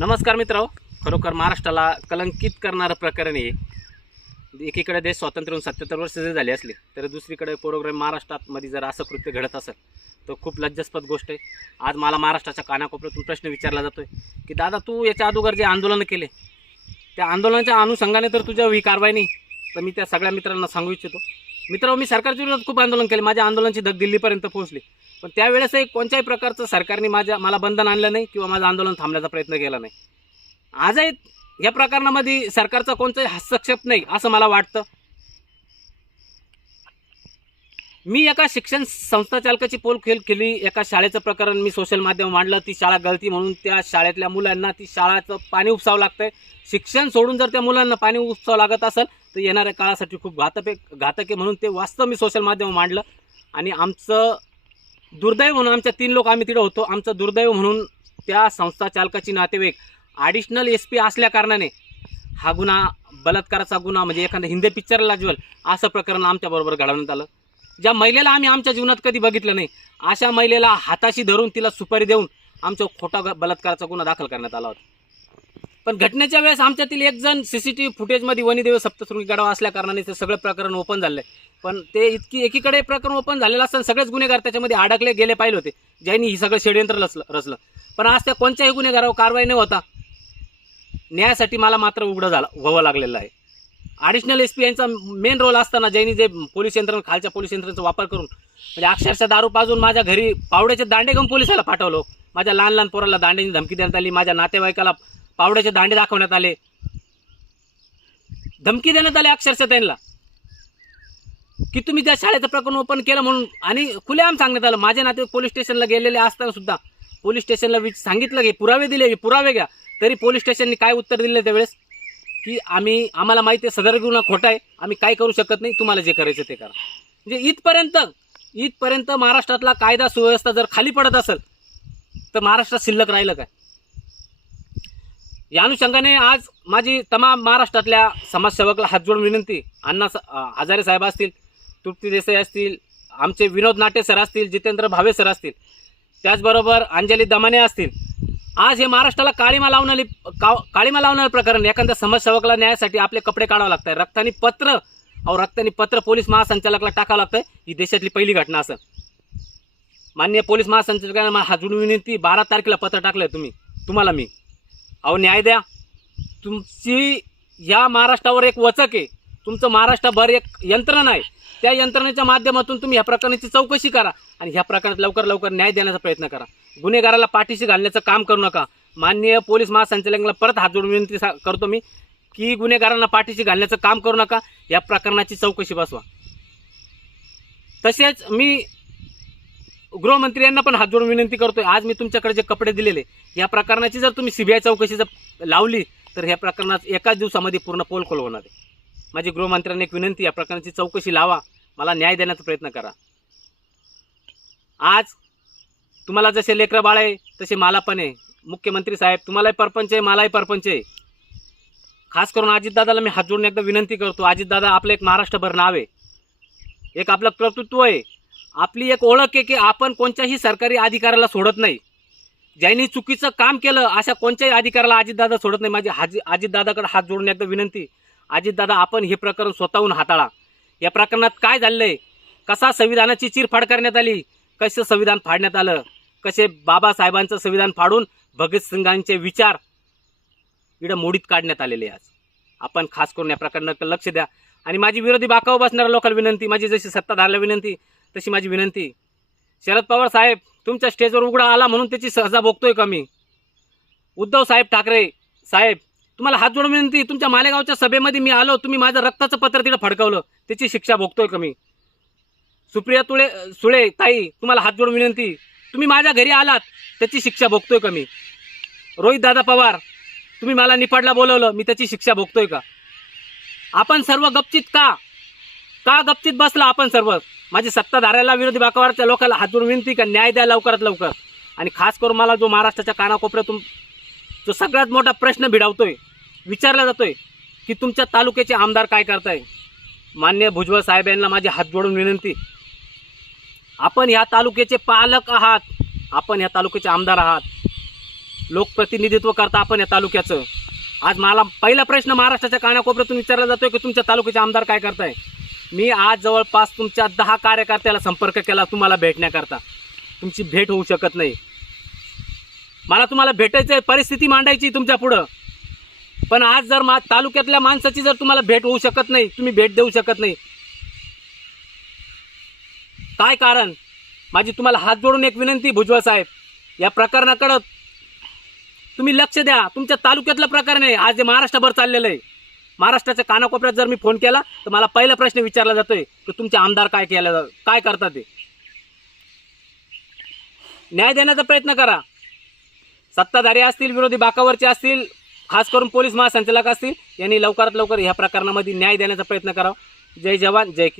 नमस्कार मित्रांनो, खरोखर महाराष्ट्राला कलंकित करणारं प्रकरण आहे. एकीकडे देश स्वातंत्र्य होऊन 77 वर्ष जरी झाली असली तर दुसरीकडे पूर्वग्रामीण महाराष्ट्रामध्ये जर असं कृत्य घडत असेल तर खूप लज्जास्पद गोष्ट आहे. आज मला महाराष्ट्राच्या कानाकोपऱ्यातून प्रश्न विचारला जातोय की दादा, तू याच्या अगोदर जे आंदोलन केले त्या आंदोलनाच्या अनुषंगाने तर तुझ्यावर ही कारवाई नाही. तर मी त्या सगळ्या मित्रांना सांगू इच्छितो, मित्रांनो, मी सरकारच्या विरोधात खूप आंदोलन केले. माझ्या आंदोलनाची धग दिल्लीपर्यंत पोहोचली, पण त्यावेळेसही कोणत्याही प्रकारचं सरकारने मला बंधन आणलं नाही किंवा माझं आंदोलन थांबण्याचा प्रयत्न केला नाही. आजही या प्रकरणामध्ये सरकारचा कोणताही हस्तक्षेप नाही असं मला वाटतं. मी एका शिक्षण संस्था चालकाची पोलखेल केली. एका शाळेचं प्रकरण मी सोशल माध्यम मांडलं. ती शाळा गळती म्हणून त्या शाळेतल्या मुलांना ती शाळेचं पाणी उपसावं लागतंय. शिक्षण सोडून जर त्या मुलांना पाणी उपसावं लागत असेल तर येणाऱ्या काळासाठी खूप घातक आहे म्हणून ते वास्तव मी सोशल माध्यम मांडलं. आणि आमचं दुर्दैव म्हणून आमच्या 3 लोक आम्ही तिथं होतो. आमचं दुर्दैव म्हणून त्या संस्था चालकाची नातेवाईक ॲडिशनल SP असल्या कारणाने हा गुन्हा, बलात्काराचा गुन्हा म्हणजे एखाद्या हिंदी पिक्चरला लाजवेल असं प्रकरण आमच्याबरोबर घडवण्यात आलं. ज्या महिलेला आम्ही आमच्या जीवनात कधी बघितलं नाही अशा महिलेला हाताशी धरून तिला सुपारी देऊन आमच्या खोटा बलात्काराचा गुन्हा दाखल करण्यात आला होता. पण घटनेच्या वेळेस आमच्यातील एक जण CCTV फुटेजमध्ये वनिदेव सप्तशृंगी गडावा असल्या कारणाने ते सगळं प्रकरण ओपन झालं. पण ते एकीकडे प्रकरण ओपन झालेलं असताना सगळेच गुन्हेगार त्याच्यामध्ये अडकले गेले पाहिले होते, ज्यांनी ही सगळं षडयंत्र रचलं. पण आज त्या कोणत्याही गुन्हेगारावर कारवाई न होता न्यायासाठी मला मात्र उघडं व्हावं लागलेलं आहे. ॲडिशनल SP यांचा मेन रोल असताना ज्यांनी जे पोलीस यंत्रणा, खालच्या पोलीस यंत्रणेचा वापर करून म्हणजे अक्षरशः दारू पाजून माझ्या घरी पावड्याचे दांडे घेऊन पोलिसाला पाठवलं. माझ्या लहान लहान पोराला दांड्याची धमकी देण्यात आली. माझ्या नातेवाईकाला पावड्याचे दांडे दाखवण्यात आले, धमकी देण्यात आली अक्षरशः त्यांना की तुम्ही त्या शाळेचं प्रकरण ओपन केलं म्हणून. आणि खुलेआम सांगण्यात आलं. माझे नातेवाईक पोलीस स्टेशनला गेलेले असताना सुद्धा पोलीस स्टेशनला सांगितलं की पुरावे दिले, पुरावे घ्या. तरी पोलीस स्टेशनने काय उत्तर दिलं त्यावेळेस की आम्हाला माहिती आहे सदर गुन्हा खोटा आहे, आम्ही काय करू शकत नाही, तुम्हाला जे करायचं ते करा. म्हणजे इथपर्यंत महाराष्ट्रातला कायदा सुव्यवस्था जर खाली पडत असेल तर महाराष्ट्रात शिल्लक राहिलं काय? या अनुषंगाने आज माझी तमाम महाराष्ट्रातल्या समाजसेवकला हात जोडून विनंती, अण्णा हजारे साहेब असतील, तृप्ती देसाई असतील, आमचे विनोद नाटे सर असतील, जितेंद्र भावे सर असतील, त्याचबरोबर अंजली दमाने असतील, आज हे महाराष्ट्राला काळीमा लावणारे प्रकरण. एखाद्या समाजसेवकाला न्यायासाठी आपले कपडे काढावं लागतंय, रक्तानी पत्र पोलीस महासंचालकाला टाकावं लागतंय. ही देशातली पहिली घटना असेल. माननीय पोलीस महासंचालकांना हात जोडून विनंती, 12 तारखेला पत्र टाकलंय तुम्हाला मी, न्याय द्या. तुमची या महाराष्ट्रावर एक वचक आहे, तुमचं महाराष्ट्रभर एक यंत्रणा आहे, त्या यंत्रणेच्या माध्यमातून तुम्ही ह्या प्रकरणाची चौकशी करा आणि ह्या प्रकरणात लवकर न्याय देण्याचा प्रयत्न करा. गुन्हेगाराला पाठीशी घालण्याचं काम करू नका. माननीय पोलीस महासंचालकांना परत हात जोडून विनंती करतो मी की गुन्हेगारांना पाठीशी घालण्याचं काम करू नका, या प्रकरणाची चौकशी बसवा. तसेच मी गृहमंत्री यांना पण हात जोडून विनंती करतोय, आज मी तुमच्याकडे जे कपडे दिलेले या प्रकरणाची जर तुम्ही CBI चौकशी जर लावली तर ह्या प्रकरणात एकाच दिवसामध्ये पूर्ण पोलखोल होणार आहे. माझी गृहमंत्र्यांना एक विनंती, या प्रकरणाची चौकशी लावा, मला न्याय देण्याचा प्रयत्न करा. आज तुम्हाला जसे लेकरं बाळ आहे तसे मला पण आहे. मुख्यमंत्री साहेब, तुम्हालाही परपंच आहे, मलाही परपंच आहे. खास करून अजितदादाला मी हात जोडून एकदा विनंती करतो, अजितदादा, आपलं एक महाराष्ट्रभर नाव आहे, एक आपलं कर्तृत्व आहे, आपली एक ओळख आहे की आपण कोणत्याही सरकारी अधिकाऱ्याला सोडत नाही. ज्यांनी चुकीचं काम केलं अशा कोणत्याही अधिकाऱ्याला अजितदादा सोडत नाही. माझी अजितदादाकडे हात जोडून एकदा विनंती, अजितदादा, आपण हे प्रकरण स्वतःहून हाताळा. या प्रकरणात काय झालंय, कसा संविधानाची चिरफाड करण्यात आली, कसं संविधान फाडण्यात आलं, कसे बाबासाहेबांचं संविधान फाडून भगतसिंगांचे विचार इकडं मोडीत काढण्यात आलेले. आज आपण खास करून या प्रकरणाकडे लक्ष द्या. आणि माझी विरोधी बाकावर बसणाऱ्या लोकांना विनंती, माझी जशी सत्ताधाऱ्याला विनंती तशी माझी विनंती, शरद पवार साहेब तुमच्या स्टेजवर उघडा आला म्हणून त्याची सजा भोगतोय का मी? उद्धव साहेब ठाकरे साहेब, तुम्हाला हात जोडून विनंती, तुमच्या मालेगावच्या सभेमध्ये मी आलो, तुम्ही माझं रक्ताचं पत्र तिथं फडकवलं, त्याची शिक्षा भोगतोय का मी? सुप्रिया सुळे ताई, तुम्हाला हात जोडून विनंती, तुम्ही माझ्या घरी आलात, त्याची शिक्षा भोगतोय का मी? रोहित दादा पवार, तुम्ही मला निफाडला बोलवलं, मी त्याची शिक्षा भोगतोय का? आपण सर्व गपचित का गपचित बसला आपण सर्व? माझी सत्ताधाऱ्याला, विरोधी बाकावरच्या लोकांना हात जोडून विनंती का न्याय द्या लवकरात लवकर. आणि खास करून मला जो महाराष्ट्राच्या कानाकोपऱ्यातून जो सगळ्यात मोठा प्रश्न भिडावतोय, विचारला जातोय की तुमच्या तालुक्याचे आमदार काय करताय, माननीय भुजबळ साहेब यांना माझी हात जोडून विनंती, आपण ह्या तालुक्याचे पालक आहात, आपण ह्या तालुक्याचे आमदार आहात. लोकप्रतिनिधित्व करता आपण या तालुक्याचं. आज मला पहिला प्रश्न महाराष्ट्राच्या कानाकोपऱ्यातून विचारला जातोय की तुमच्या तालुक्याचे आमदार काय करताय. मी आज जवळपास तुमच्या 10 कार्यकर्त्याला संपर्क केला तुम्हाला भेटण्याकरता. तुमची भेट होऊ शकत नाही. मला तुम्हाला भेटायचं आहे, परिस्थिती मांडायची तुमच्या पुढं. पण आज जर तालुक्यातल्या माणसाची जर तुम्हाला भेट होऊ शकत नाही, तुम्ही भेट देऊ शकत नाही, काय कारण. माझी तुम्हाला हात जोडून एक विनंती भुजबळ साहेब, या प्रकरणाकडे तुम्ही लक्ष द्या. तुमच्या तालुक्यातलं प्रकरण आहे, आज जे महाराष्ट्रभर चाललेलं आहे. महाराष्ट्राच्या कानाकोपऱ्यात जर मी फोन केला तर मला पहिला प्रश्न विचारला जातोय की तुमचे आमदार काय करतात ते. न्याय देण्याचा प्रयत्न करा. सत्ताधारी असतील, विरोधी बाकावरचे असतील, खास करून पोलीस महासंचालक असतील, यांनी लवकरात लवकर ह्या प्रकरणामध्ये न्याय देण्याचा प्रयत्न करावा. जय जवान जय किसान.